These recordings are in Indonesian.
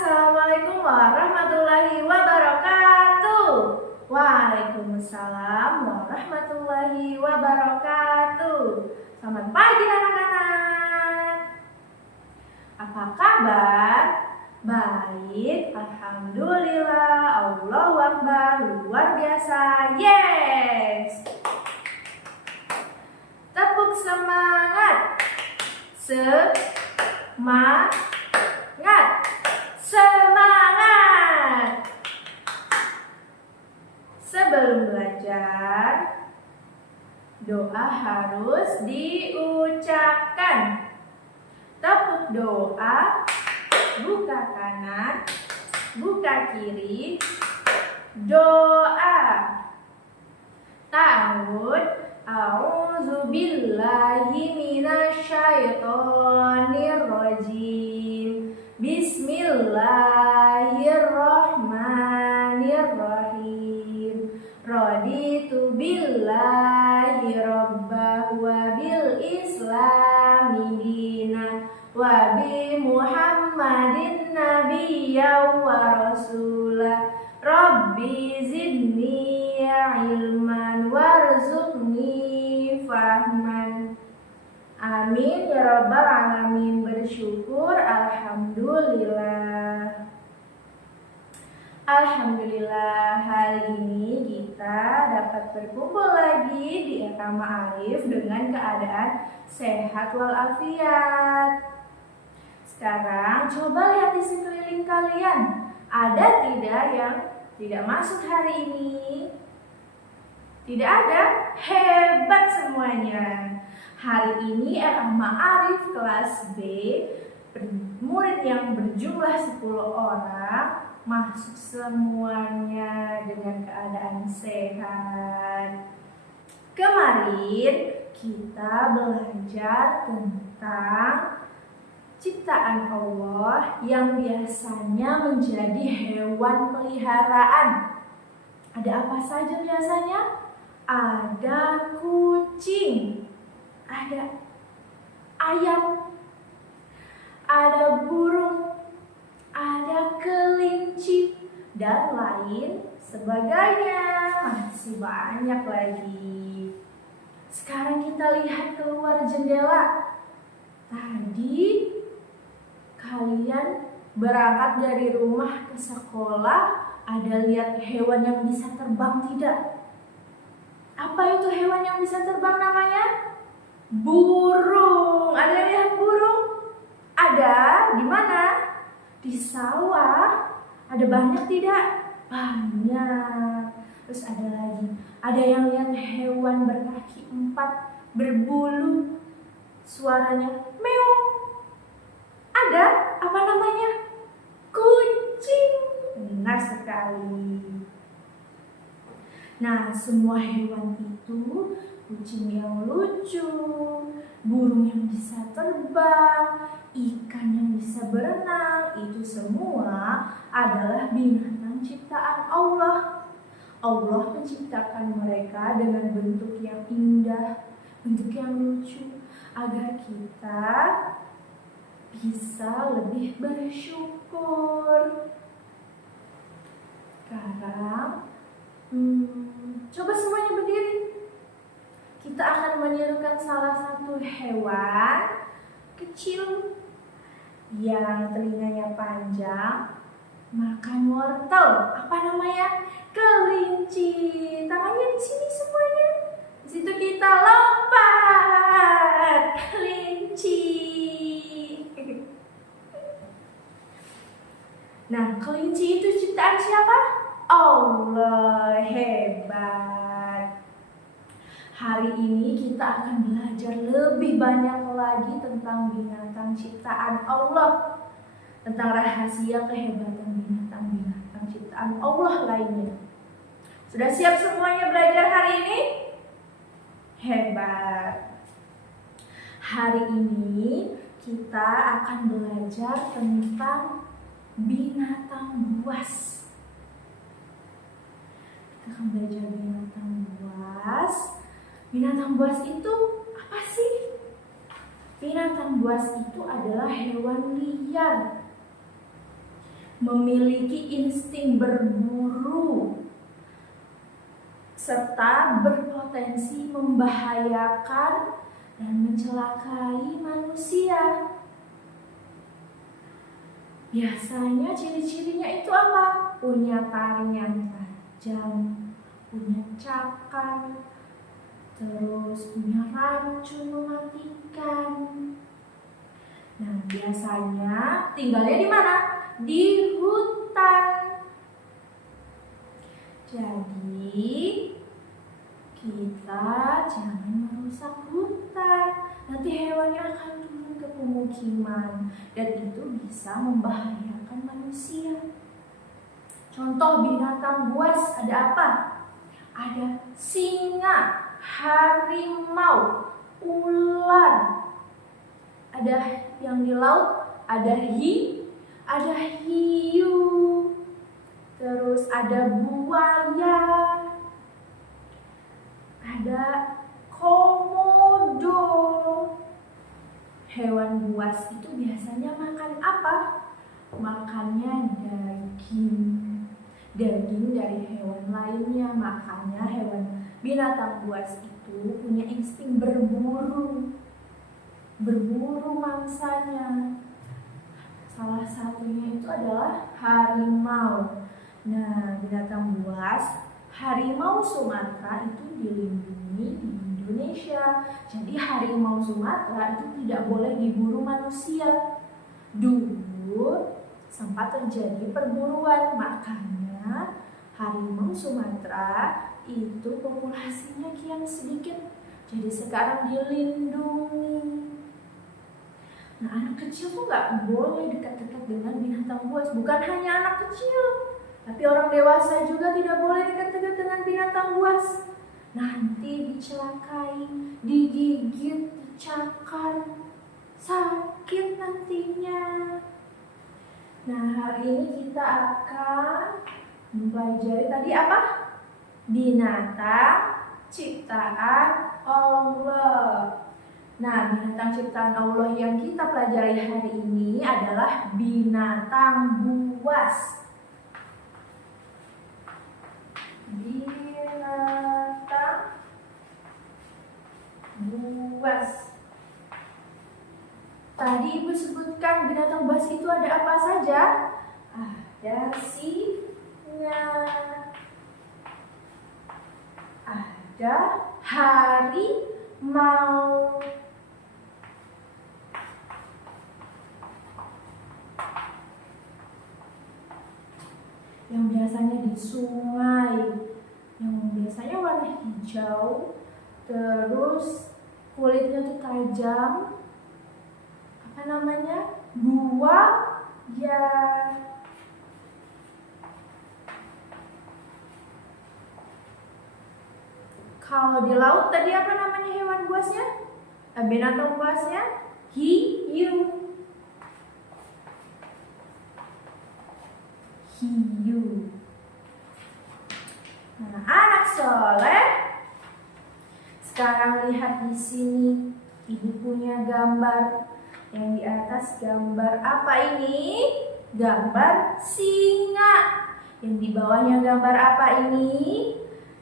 Assalamualaikum warahmatullahi wabarakatuh. Waalaikumsalam warahmatullahi wabarakatuh. Selamat pagi anak-anak. Apa kabar? Baik, alhamdulillah. Allahu Akbar, luar biasa. Yes. Tepuk semangat. Semangat. Semangat. Sebelum belajar, doa harus diucapkan. Tepuk doa, buka kanan, buka kiri, doa. Ta'awud, a'udzubillahi minasyaitonirrajim. Bismillahirrahmanirrahim. Raditu billahi rabbah wa bil islami dina wa bi muhammadin nabiyya wa rasulah. Rabbi zidni ilman warzuqni fahman. Amin ya rabbal alamin. Bersyukur, alhamdulillah. Alhamdulillah, hari ini kita dapat berkumpul lagi di Ekama Alif dengan keadaan sehat walafiat. Sekarang coba lihat di sekeliling kalian. Ada tidak yang tidak masuk hari ini? Tidak ada? Hebat semuanya. Hari ini Ekama Alif kelas B, murid yang berjumlah 10 orang masuk semuanya dengan keadaan sehat. Kemarin kita belajar tentang ciptaan Allah yang biasanya menjadi hewan peliharaan. Ada apa saja biasanya? Ada kucing, ada ayam, ada burung, ada kelinci, dan lain sebagainya. Masih banyak lagi. Sekarang kita lihat keluar jendela. Tadi kalian berangkat dari rumah ke sekolah, ada lihat hewan yang bisa terbang tidak? Apa itu hewan yang bisa terbang namanya? Burung. Ada yang lihat burung? Ada. Di mana? Di sawah. Ada banyak tidak? Banyak. Terus ada lagi. Ada yang lihat hewan berkaki 4, berbulu. Suaranya meong. Ada. Apa namanya? Kucing. Benar sekali. Nah, semua hewan itu, kucing yang lucu, burung yang bisa terbang, ikan yang bisa berenang, itu semua adalah binatang ciptaan Allah. Allah menciptakan mereka dengan bentuk yang indah, bentuk yang lucu, agar kita bisa lebih bersyukur. Sekarang coba semuanya berdiri. Kita akan menirukan salah satu hewan kecil yang telinganya panjang, makan wortel. Apa namanya? Kelinci. Tangannya di sini semuanya. Di situ kita lompat. Kelinci. Nah, kelinci itu ciptaan siapa? Allah. Hebat. Hari ini kita akan belajar lebih banyak lagi tentang binatang ciptaan Allah, tentang rahasia kehebatan binatang-binatang ciptaan Allah lainnya. Sudah siap semuanya belajar hari ini? Hebat. Hari ini kita akan belajar tentang binatang buas. Kita akan belajar binatang buas. Binatang buas itu apa sih? Binatang buas itu adalah hewan liar memiliki insting berburu, serta berpotensi membahayakan dan mencelakai manusia. Biasanya ciri-cirinya itu apa? Punya taring yang tajam, punya cakar, terus punya racun mematikan. Nah, biasanya tinggalnya di mana? Di hutan. Jadi, kita jangan merusak hutan. Nanti hewannya akan turun ke pemukiman dan itu bisa membahayakan manusia. Contoh binatang buas ada apa? Ada singa, harimau, ular. Ada yang di laut, ada hiu, terus ada buaya, ada komodo. Hewan buas itu biasanya makan apa? Makannya daging dari hewan lainnya. Makanya hewan binatang buas itu punya insting berburu mangsanya. Salah satunya itu adalah harimau. Nah, binatang buas, harimau Sumatera itu dilindungi di Indonesia. Jadi harimau Sumatera itu tidak boleh diburu manusia. Dulu sempat terjadi perburuan, makanya harimau Sumatera itu populasinya kian sedikit. Jadi sekarang dilindungi. Nah, anak kecil tuh nggak boleh dekat-dekat dengan binatang buas. Bukan hanya anak kecil, tapi orang dewasa juga tidak boleh dekat-dekat dengan binatang buas. Nanti dicelakai, digigit, dicakar, sakit nantinya. Nah, hari ini kita akan mempelajari tadi apa? Binatang ciptaan Allah. Nah, binatang ciptaan Allah yang kita pelajari hari ini adalah binatang buas. Binatang buas. Tadi Ibu sebutkan binatang buas itu ada apa saja? Ada singa, ada harimau, yang biasanya di sungai, yang biasanya warna hijau, terus kulitnya tuh tajam. Apa namanya? Buaya. Kalau di laut tadi apa namanya hewan buasnya? Binatang buasnya? Hiu. Nah, anak soleh, sekarang lihat di sini. Ibu punya gambar. Yang di atas gambar apa ini? Gambar singa. Yang di bawahnya gambar apa ini?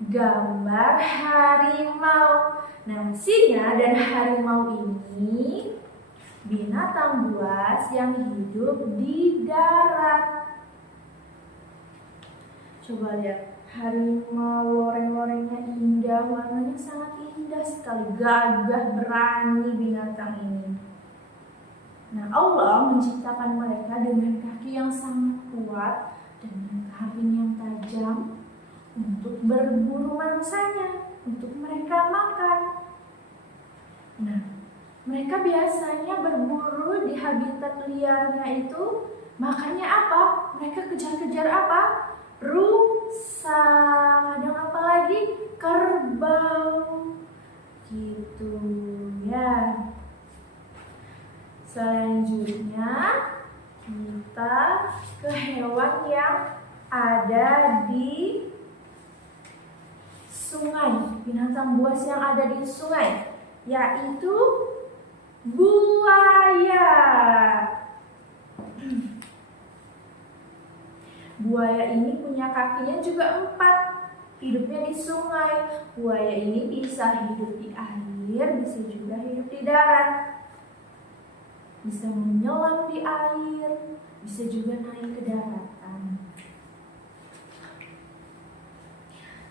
Gambar harimau. Nah, singa dan harimau ini binatang buas yang hidup di darat. Coba lihat, harimau loreng-lorengnya indah, warnanya sangat indah sekali, gagah berani binatang ini. Nah, Allah menciptakan mereka dengan kaki yang sangat kuat dan dengan taring yang tajam untuk berburu mangsanya, untuk mereka makan. Nah, mereka biasanya berburu di habitat liarnya itu, makannya apa? Mereka kejar-kejar apa? Rusa, kadang apa lagi? Kerbau, gitu ya. Selanjutnya kita ke hewan yang ada di sungai, binatang buas yang ada di sungai, yaitu buaya. Buaya ini punya kakinya juga 4. Hidupnya di sungai. Buaya ini bisa hidup di air, bisa juga hidup di darat. Bisa menyelam di air, bisa juga naik ke daratan.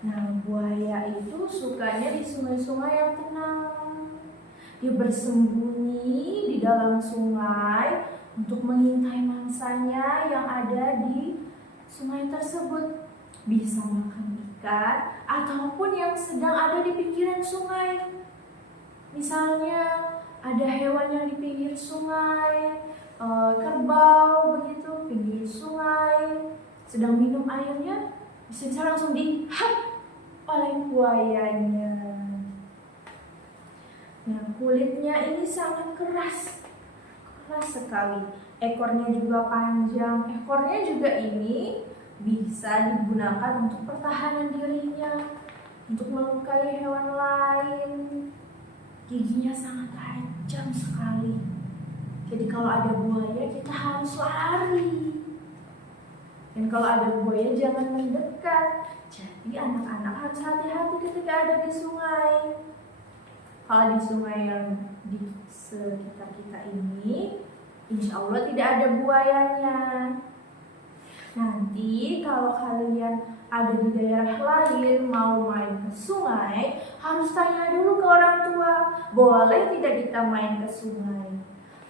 Nah, buaya itu sukanya di sungai-sungai yang tenang. Dia bersembunyi di dalam sungai untuk mengintai mangsanya yang ada di sungai tersebut. Bisa makan ikan ataupun yang sedang ada di pinggiran sungai. Misalnya ada hewan yang di pinggir sungai, kerbau begitu, pinggir sungai, sedang minum airnya, bisa langsung dihap oleh buayanya. Nah, kulitnya ini sangat keras sekali. Ekornya juga panjang. Ekornya juga ini bisa digunakan untuk pertahanan dirinya, untuk melukai hewan lain. Giginya sangat tajam sekali. Jadi kalau ada buaya kita harus lari. Dan kalau ada buaya jangan mendekat. Jadi anak-anak harus hati-hati ketika ada di sungai. Kalau di sungai yang di sekitar kita ini, insya Allah tidak ada buayanya. Nanti kalau kalian ada di daerah lain mau main ke sungai, harus tanya dulu ke orang tua, boleh tidak kita main ke sungai?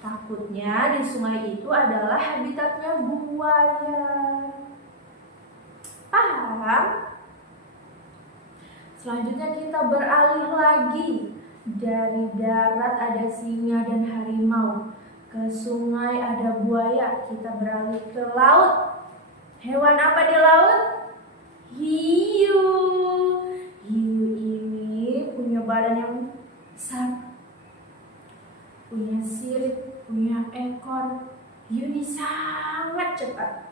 Takutnya di sungai itu adalah habitatnya buaya. Paham? Selanjutnya kita beralih lagi. Dari darat ada singa dan harimau, ke sungai ada buaya. Kita beralih ke laut. Hewan apa di laut? Hiu. Hiu ini punya badan yang besar, punya sirip, punya ekor. Hiu ini sangat cepat.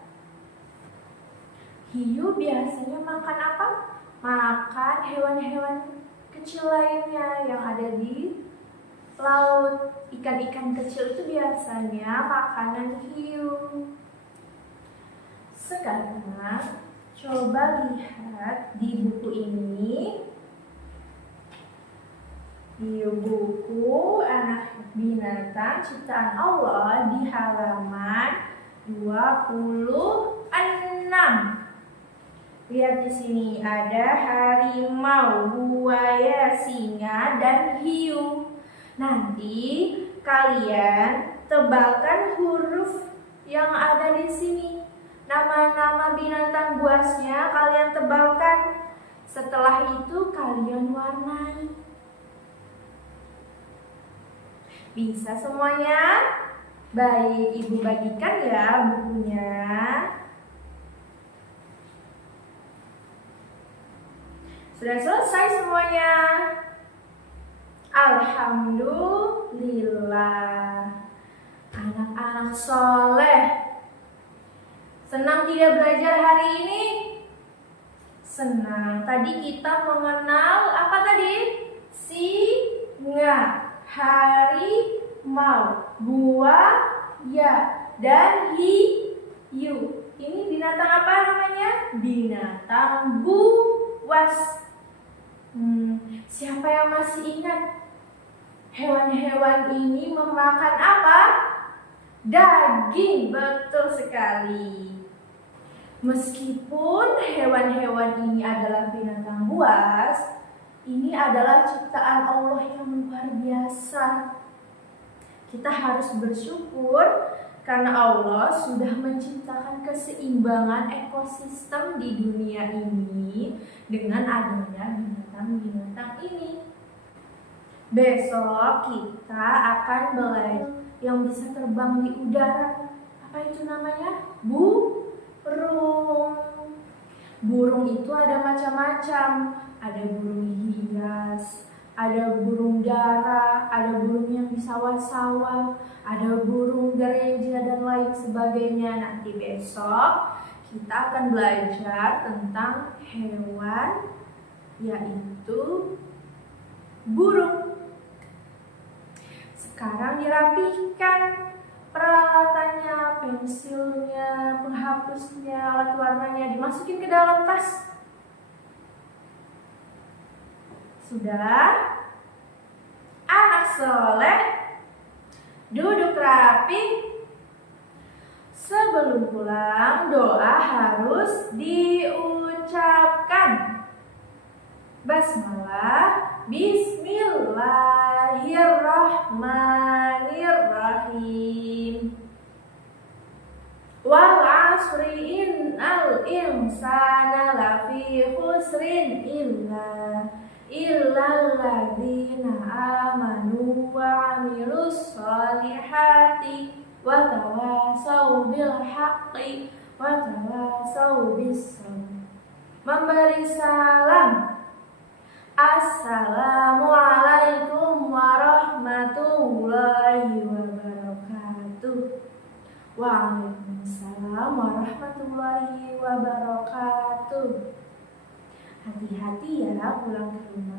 Hiu biasanya makan apa? Makan hewan-hewan kecil lainnya yang ada di laut. Ikan-ikan kecil itu biasanya makanan hiu. Sekarang coba lihat di buku ini. Di buku Anak Binatang Ciptaan Allah di halaman 26. Lihat di sini ada harimau, buaya, singa, dan hiu. Nanti kalian tebalkan huruf yang ada di sini. Nama-nama binatang buasnya kalian tebalkan. Setelah itu kalian warnai. Bisa semuanya? Baik, Ibu bagikan ya bukunya. Sudah selesai semuanya? Alhamdulillah. Anak-anak soleh, senang tidak belajar hari ini? Senang. Tadi kita mengenal apa tadi? Singa, harimau, buaya, dan hiu. Ini binatang apa namanya? Binatang buas. Siapa yang masih ingat? Hewan-hewan ini memakan apa? Daging, betul sekali. Meskipun hewan-hewan ini adalah binatang buas, ini adalah ciptaan Allah yang luar biasa. Kita harus bersyukur karena Allah sudah menciptakan keseimbangan ekosistem di dunia ini dengan adanya binatang-binatang ini. Besok kita akan belajar yang bisa terbang di udara. Apa itu namanya? Burung. Burung itu ada macam-macam. Ada burung hias, ada burung dara, ada burung yang di sawah-sawah, ada burung gereja dan lain sebagainya. Nanti besok kita akan belajar tentang hewan, yaitu burung. Sekarang dirapikan peralatannya, pensilnya, penghapusnya, alat warnanya dimasukin ke dalam tas. Sudah? Anak soleh duduk rapi. Sebelum pulang, doa harus diucapkan. Basmalah, Bismillahirrahmanirrahim. Wal asri innal insana lafi khusrin illal ladzina amanu wa amilus solihati wa tawasau bil haqqi wa tawasau bis sabr. Memberi salam. Assalamualaikum warahmatullahi wabarakatuh. Waalaikumsalam warahmatullahi wabarakatuh. Hati-hati ya pulang ke rumah.